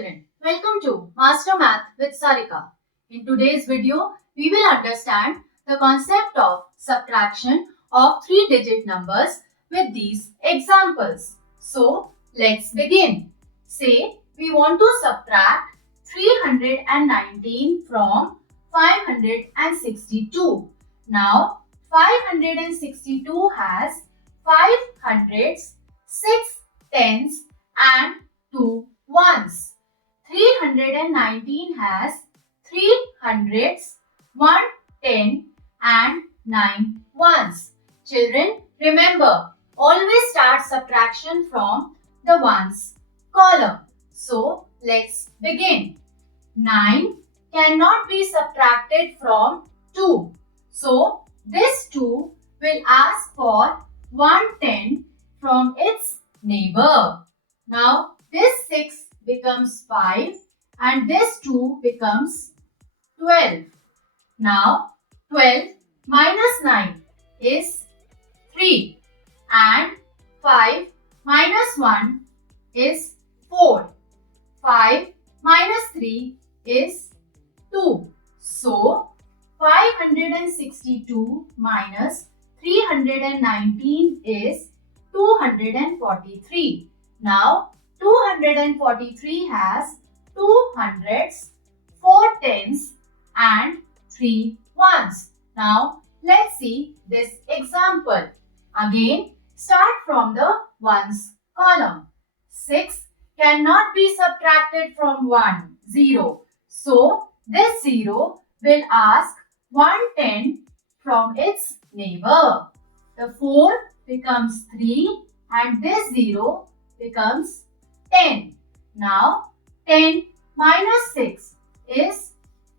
children, welcome to Master Math with Sarika. In today's video, we will understand the concept of subtraction of 3-digit numbers with these examples. So, let's begin. Say, we want to subtract 319 from 562. Now, 562 has 5 hundreds, 6 tens and 2 ones. 319 has 3 hundreds, 1 ten and 9 ones. Children, remember, always start subtraction from the ones column. So, let's begin. 9 cannot be subtracted from 2. So, this 2 will ask for 110 from its neighbor. Now, this 6 becomes 5 and this 2 becomes 12. Now, 12 minus 9 is 3 and 5 minus 1 is 4. 5 minus 3 is 2. So, 562 minus 319 is 243. Now, 243 has 2 hundreds, 4 tens and 3 ones. Now, let's see this example. Again, start from the ones column. 6 cannot be subtracted from 1, 0. So, this 0 will ask 110 from its neighbor. The 4 becomes 3 and this 0 becomes 10. Now, 10 minus 6 is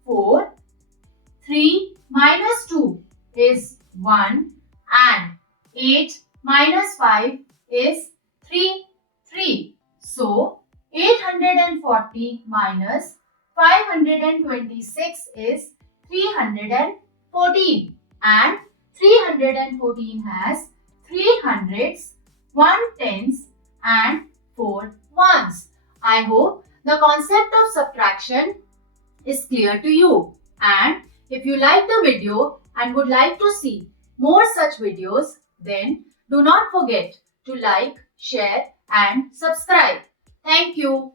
4. 3 minus 2 is 1 and 8 minus 5 is 3. So, 840 minus 526 is 314 and 314 has 3 hundreds, 1 tens and 4 ones. I hope the concept of subtraction is clear to you. And if you like the video and would like to see more such videos, then do not forget to like, share and subscribe. Thank you.